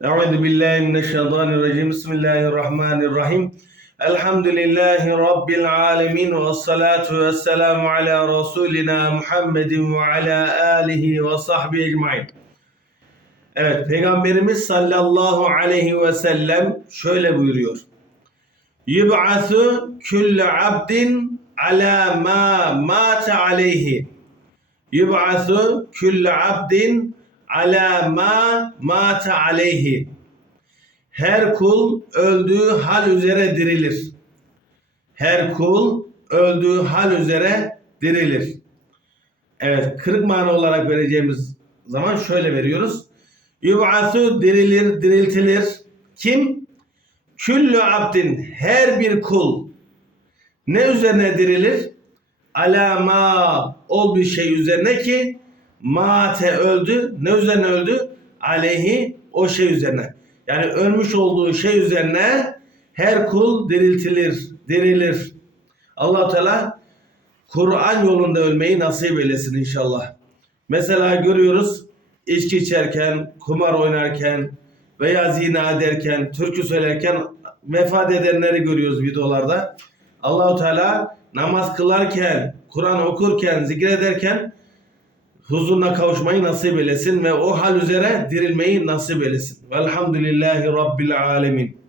Euzu billahi mineşşeytanirracim. Bismillahirrahmanirrahim. Elhamdülillahi rabbil alamin ve salatu vesselamu ala rasulina Muhammedin ve ala alihi ve sahbihi ecmaîn. Evet, Peygamberimiz sallallahu aleyhi ve sellem şöyle buyuruyor. Yub'asu kullu abdin ala ma mate aleyhi. Yub'asu kullu abdin ala ma mate aleyhi. Her kul öldüğü hal üzere dirilir. Her kul öldüğü hal üzere dirilir. Evet, kırık mana olarak vereceğimiz zaman şöyle veriyoruz. Yub'asu dirilir, diriltilir. Kim? Küllü abdin, her bir kul. Ne üzerine dirilir? Ala ma, ol bir şey üzerine ki mate öldü. Ne üzerine öldü? Aleyhi, o şey üzerine. Yani ölmüş olduğu şey üzerine her kul diriltilir, dirilir. allah Teala Kur'an yolunda ölmeyi nasip eylesin inşallah. Mesela görüyoruz içki içerken, kumar oynarken veya zina ederken, türkü söylerken vefat edenleri görüyoruz videolarda. Allahu Teala namaz kılarken, Kur'an okurken, zikrederken huzuruna kavuşmayı nasip eylesin ve o hal üzere dirilmeyi nasip eylesin. Velhamdülillahi Rabbil alemin.